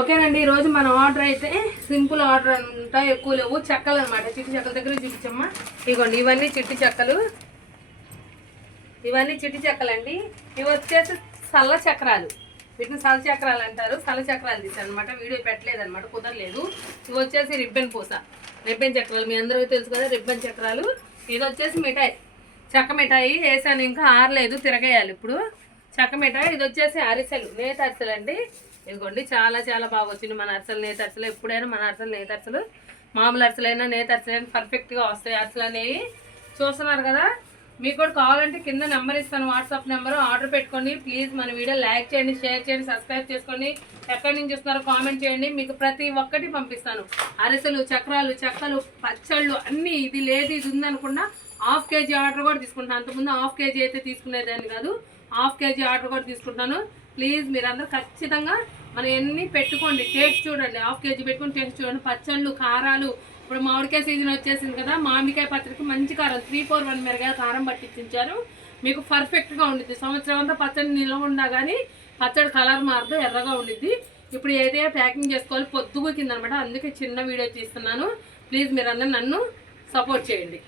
ఓకేనండి, ఈరోజు మన ఆర్డర్ అయితే సింపుల్ ఆర్డర్ అంతా ఎక్కువ లేవు. చెక్కలు అనమాట, చిట్టి చెక్కల దగ్గర చూపించమ్మా. ఇదిగోండి, ఇవన్నీ చిట్టి చెక్కలు, ఇవన్నీ చిట్టి చెక్కలండి. ఇవి వచ్చేసి సల్ల చక్రాలు, వీటిని సల్ల చక్రాలు అంటారు. సల్ల చక్రాలు తీసాను అనమాట, వీడియో పెట్టలేదన్నమాట, కుదరలేదు. ఇవి వచ్చేసి రిబ్బన్ పూస, రిబ్బన్ చక్రాలు మీ అందరికీ తెలుసు కదా, రిబ్బన్ చక్రాలు. ఇది వచ్చేసి మిఠాయి, చెక్క మిఠాయి వేసాను, ఇంకా ఆరలేదు, తిరగేయాలి ఇప్పుడు. చెక్క మిఠాయి. ఇది వచ్చేసి అరిసెలు, నేత అరిసెలు అండి. ఇదిగోండి, చాలా చాలా బాగా వచ్చింది మన అరిసెలు, నేత అరిసెలు. ఎప్పుడైనా మన అరిసెలు నేత అరిసెలు, మామూలు అరిసెలైనా నేత అరిసెలైనా పర్ఫెక్ట్గా వస్తాయి అరిసెలు అనేవి. చూస్తున్నారు కదా, మీకు కూడా కావాలంటే కింద నెంబర్ ఇస్తాను, వాట్సాప్ నెంబరు. ఆర్డర్ పెట్టుకోండి ప్లీజ్. మన వీడియో లైక్ చేయండి, షేర్ చేయండి, సబ్స్క్రైబ్ చేసుకోండి. ఎక్కడి నుంచి చూస్తున్నారో కామెంట్ చేయండి, మీకు ప్రతి ఒక్కటి పంపిస్తాను. అరిసెలు, చక్రాలు, చెక్కలు, పచ్చళ్ళు అన్నీ. ఇది లేదు ఇది ఉందనుకున్నా హాఫ్ కేజీ ఆర్డర్ కూడా తీసుకుంటాను. అంతకుముందు హాఫ్ కేజీ అయితే తీసుకునేదాన్ని కాదు, హాఫ్ కేజీ ఆర్డర్ కూడా తీసుకుంటాను. ప్లీజ్ మీరందరూ ఖచ్చితంగా మనం ఎన్ని పెట్టుకోండి, టేస్ట్ చూడండి. హాఫ్ కేజీ పెట్టుకుని టేస్ట్ చూడండి. పచ్చళ్ళు, కారాలు, ఇప్పుడు మామిడికాయ సీజన్ వచ్చేసింది కదా, మామిడికాయ పచ్చడికి మంచి కారం 341 మిరగాయ కారం పట్టించారు. మీకు పర్ఫెక్ట్గా ఉండిద్ది. సంవత్సరం అంతా పచ్చడి నిల్వ ఉన్నా కానీ పచ్చడి కలర్ మారదు, ఎర్రగా ఉండిద్ది. ఇప్పుడు ఏదైనా ప్యాకింగ్ చేసుకోవాలి, పొద్దుగు కింద అనమాట, అందుకే చిన్న వీడియో తీస్తున్నాను. ప్లీజ్ మీరందరూ నన్ను సపోర్ట్ చేయండి.